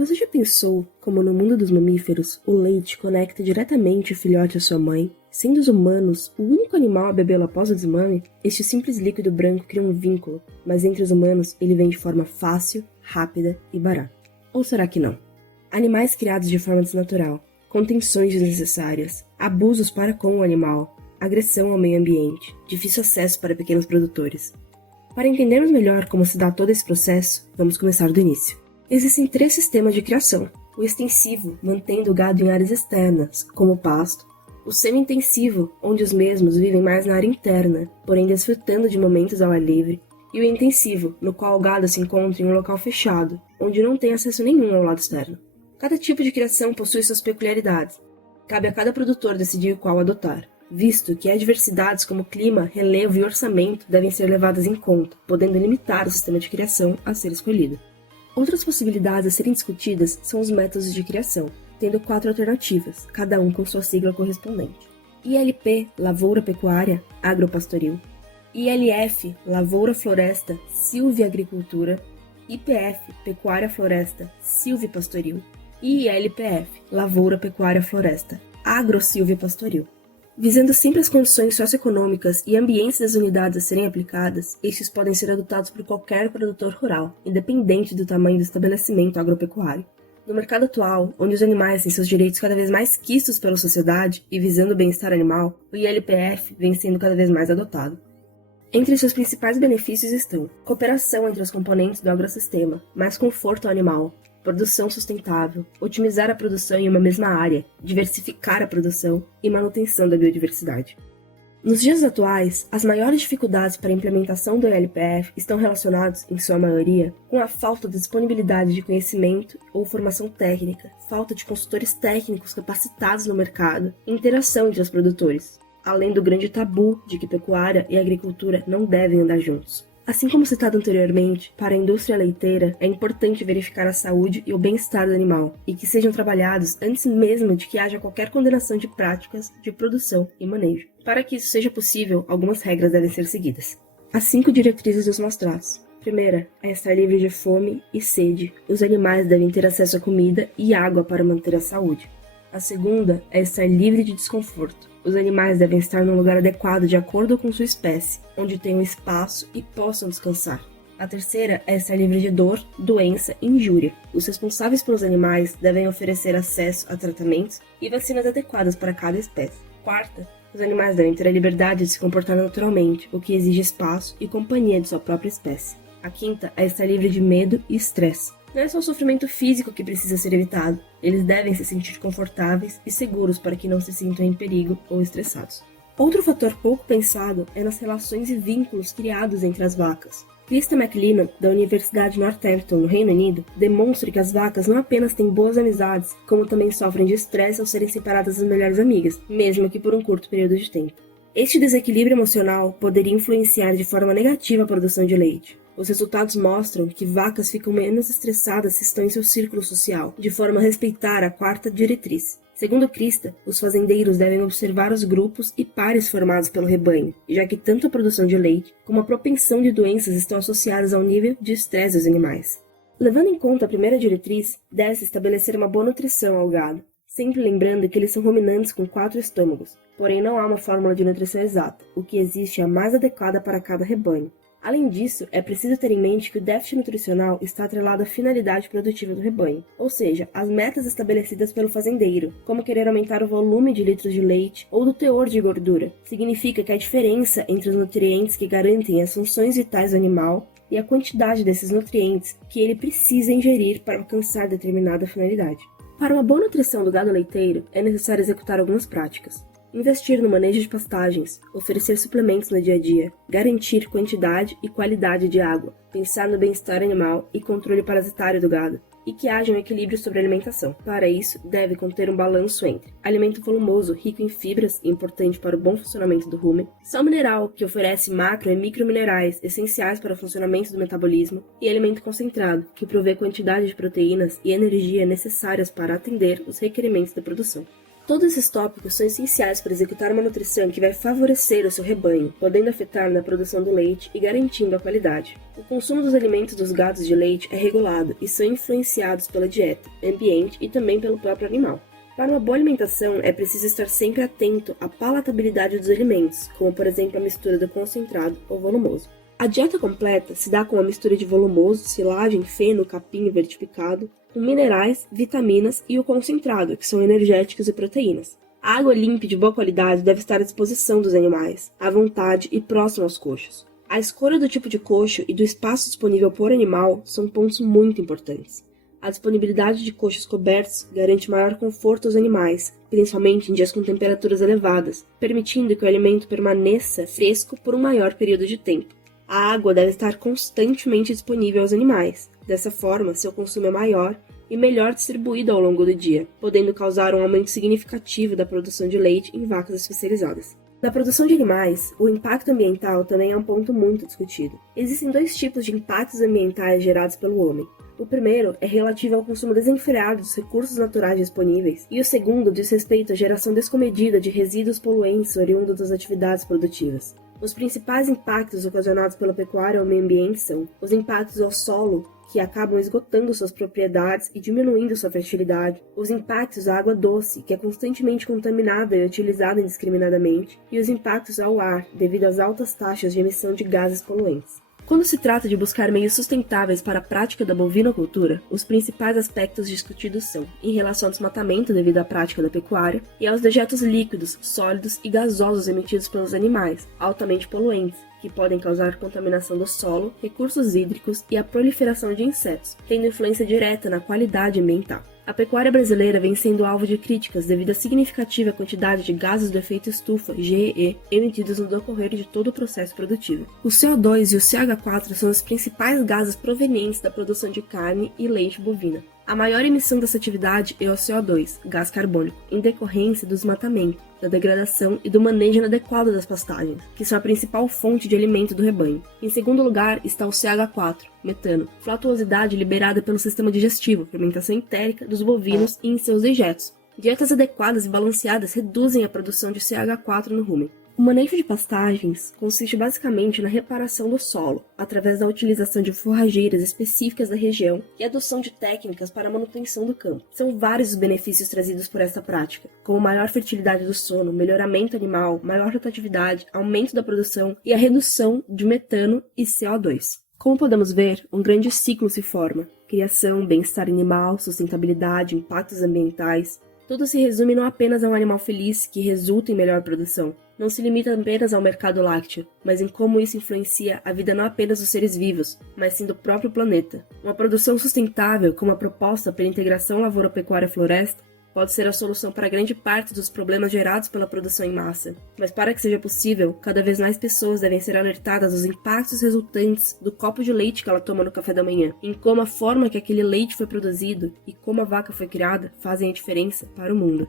Você já pensou como no mundo dos mamíferos, o leite conecta diretamente o filhote à sua mãe? Sendo os humanos o único animal a bebê-lo após o desmame, este simples líquido branco cria um vínculo, mas entre os humanos ele vem de forma fácil, rápida e barata. Ou será que não? Animais criados de forma desnatural, contenções desnecessárias, abusos para com o animal, agressão ao meio ambiente, difícil acesso para pequenos produtores. Para entendermos melhor como se dá todo esse processo, vamos começar do início. Existem 3 sistemas de criação: o extensivo, mantendo o gado em áreas externas, como o pasto; o semi-intensivo, onde os mesmos vivem mais na área interna, porém desfrutando de momentos ao ar livre; e o intensivo, no qual o gado se encontra em um local fechado, onde não tem acesso nenhum ao lado externo. Cada tipo de criação possui suas peculiaridades. Cabe a cada produtor decidir qual adotar, visto que adversidades como clima, relevo e orçamento devem ser levadas em conta, podendo limitar o sistema de criação a ser escolhido. Outras possibilidades a serem discutidas são os métodos de criação, tendo 4 alternativas, cada um com sua sigla correspondente. ILP, Lavoura Pecuária, Agropastoril; ILF, Lavoura Floresta, Silviagricultura; IPF, Pecuária Floresta, Silvipastoril; e ILPF, Lavoura Pecuária Floresta, Agrosilvipastoril. Visando sempre as condições socioeconômicas e ambientes das unidades a serem aplicadas, estes podem ser adotados por qualquer produtor rural, independente do tamanho do estabelecimento agropecuário. No mercado atual, onde os animais têm seus direitos cada vez mais quistos pela sociedade e visando o bem-estar animal, o ILPF vem sendo cada vez mais adotado. Entre seus principais benefícios estão cooperação entre os componentes do agrossistema, mais conforto ao animal, produção sustentável, otimizar a produção em uma mesma área, diversificar a produção e manutenção da biodiversidade. Nos dias atuais, as maiores dificuldades para a implementação do ILPF estão relacionadas, em sua maioria, com a falta de disponibilidade de conhecimento ou formação técnica, falta de consultores técnicos capacitados no mercado e interação entre os produtores, além do grande tabu de que pecuária e agricultura não devem andar juntos. Assim como citado anteriormente, para a indústria leiteira é importante verificar a saúde e o bem-estar do animal, e que sejam trabalhados antes mesmo de que haja qualquer condenação de práticas de produção e manejo. Para que isso seja possível, algumas regras devem ser seguidas. As 5 diretrizes dos maus tratos. Primeira é estar livre de fome e sede. Os animais devem ter acesso a comida e água para manter a saúde. A segunda é estar livre de desconforto. Os animais devem estar num lugar adequado de acordo com sua espécie, onde tenham espaço e possam descansar. A terceira é estar livre de dor, doença e injúria. Os responsáveis pelos animais devem oferecer acesso a tratamentos e vacinas adequadas para cada espécie. Quarta, os animais devem ter a liberdade de se comportar naturalmente, o que exige espaço e companhia de sua própria espécie. A quinta é estar livre de medo e estresse. Não é só o sofrimento físico que precisa ser evitado, eles devem se sentir confortáveis e seguros para que não se sintam em perigo ou estressados. Outro fator pouco pensado é nas relações e vínculos criados entre as vacas. Krista McLennan, da Universidade Northampton, no Reino Unido, demonstra que as vacas não apenas têm boas amizades, como também sofrem de estresse ao serem separadas das melhores amigas, mesmo que por um curto período de tempo. Este desequilíbrio emocional poderia influenciar de forma negativa a produção de leite. Os resultados mostram que vacas ficam menos estressadas se estão em seu círculo social, de forma a respeitar a 4ª diretriz. Segundo Krista, os fazendeiros devem observar os grupos e pares formados pelo rebanho, já que tanto a produção de leite como a propensão de doenças estão associadas ao nível de estresse dos animais. Levando em conta a primeira diretriz, deve-se estabelecer uma boa nutrição ao gado, sempre lembrando que eles são ruminantes com 4 estômagos, porém não há uma fórmula de nutrição exata, o que existe é a mais adequada para cada rebanho. Além disso, é preciso ter em mente que o déficit nutricional está atrelado à finalidade produtiva do rebanho, ou seja, às metas estabelecidas pelo fazendeiro, como querer aumentar o volume de litros de leite ou do teor de gordura. Significa que a diferença entre os nutrientes que garantem as funções vitais do animal e a quantidade desses nutrientes que ele precisa ingerir para alcançar determinada finalidade. Para uma boa nutrição do gado leiteiro, é necessário executar algumas práticas. Investir no manejo de pastagens, oferecer suplementos no dia a dia, garantir quantidade e qualidade de água, pensar no bem-estar animal e controle parasitário do gado, e que haja um equilíbrio sobre a alimentação. Para isso, deve conter um balanço entre alimento volumoso, rico em fibras e importante para o bom funcionamento do rumen, sal mineral, que oferece macro e microminerais essenciais para o funcionamento do metabolismo, e alimento concentrado, que provê quantidade de proteínas e energia necessárias para atender os requerimentos da produção. Todos esses tópicos são essenciais para executar uma nutrição que vai favorecer o seu rebanho, podendo afetar na produção do leite e garantindo a qualidade. O consumo dos alimentos dos gados de leite é regulado e são influenciados pela dieta, ambiente e também pelo próprio animal. Para uma boa alimentação, é preciso estar sempre atento à palatabilidade dos alimentos, como por exemplo a mistura do concentrado ou volumoso. A dieta completa se dá com uma mistura de volumoso, silagem, feno, capim vertificado, com minerais, vitaminas e o concentrado, que são energéticos e proteínas. A água limpa e de boa qualidade deve estar à disposição dos animais, à vontade e próximo aos coxos. A escolha do tipo de coxo e do espaço disponível por animal são pontos muito importantes. A disponibilidade de coxos cobertos garante maior conforto aos animais, principalmente em dias com temperaturas elevadas, permitindo que o alimento permaneça fresco por um maior período de tempo. A água deve estar constantemente disponível aos animais. Dessa forma, seu consumo é maior e melhor distribuído ao longo do dia, podendo causar um aumento significativo da produção de leite em vacas especializadas. Na produção de animais, o impacto ambiental também é um ponto muito discutido. Existem dois tipos de impactos ambientais gerados pelo homem. O primeiro é relativo ao consumo desenfreado dos recursos naturais disponíveis, e o segundo diz respeito à geração descomedida de resíduos poluentes oriundos das atividades produtivas. Os principais impactos ocasionados pela pecuária ao meio ambiente são os impactos ao solo, que acabam esgotando suas propriedades e diminuindo sua fertilidade, os impactos à água doce, que é constantemente contaminada e utilizada indiscriminadamente, e os impactos ao ar, devido às altas taxas de emissão de gases poluentes. Quando se trata de buscar meios sustentáveis para a prática da bovinocultura, os principais aspectos discutidos são em relação ao desmatamento devido à prática da pecuária e aos dejetos líquidos, sólidos e gasosos emitidos pelos animais, altamente poluentes, que podem causar contaminação do solo, recursos hídricos e a proliferação de insetos, tendo influência direta na qualidade ambiental. A pecuária brasileira vem sendo alvo de críticas devido à significativa quantidade de gases do efeito estufa, GEE, emitidos no decorrer de todo o processo produtivo. O CO2 e o CH4 são os principais gases provenientes da produção de carne e leite bovina. A maior emissão dessa atividade é o CO2, gás carbônico, em decorrência do desmatamento, da degradação e do manejo inadequado das pastagens, que são a principal fonte de alimento do rebanho. Em segundo lugar está o CH4, metano, flatuosidade liberada pelo sistema digestivo, fermentação entérica dos bovinos e em seus dejetos. Dietas adequadas e balanceadas reduzem a produção de CH4 no rumen. O manejo de pastagens consiste basicamente na reparação do solo, através da utilização de forrageiras específicas da região e adoção de técnicas para a manutenção do campo. São vários os benefícios trazidos por esta prática, como maior fertilidade do solo, melhoramento animal, maior rotatividade, aumento da produção e a redução de metano e CO2. Como podemos ver, um grande ciclo se forma: criação, bem-estar animal, sustentabilidade, impactos ambientais. Tudo se resume não apenas a um animal feliz que resulta em melhor produção. Não se limita apenas ao mercado lácteo, mas em como isso influencia a vida não apenas dos seres vivos, mas sim do próprio planeta. Uma produção sustentável, como a proposta pela integração lavoura-pecuária-floresta, pode ser a solução para grande parte dos problemas gerados pela produção em massa. Mas para que seja possível, cada vez mais pessoas devem ser alertadas dos impactos resultantes do copo de leite que ela toma no café da manhã, em como a forma que aquele leite foi produzido e como a vaca foi criada fazem a diferença para o mundo.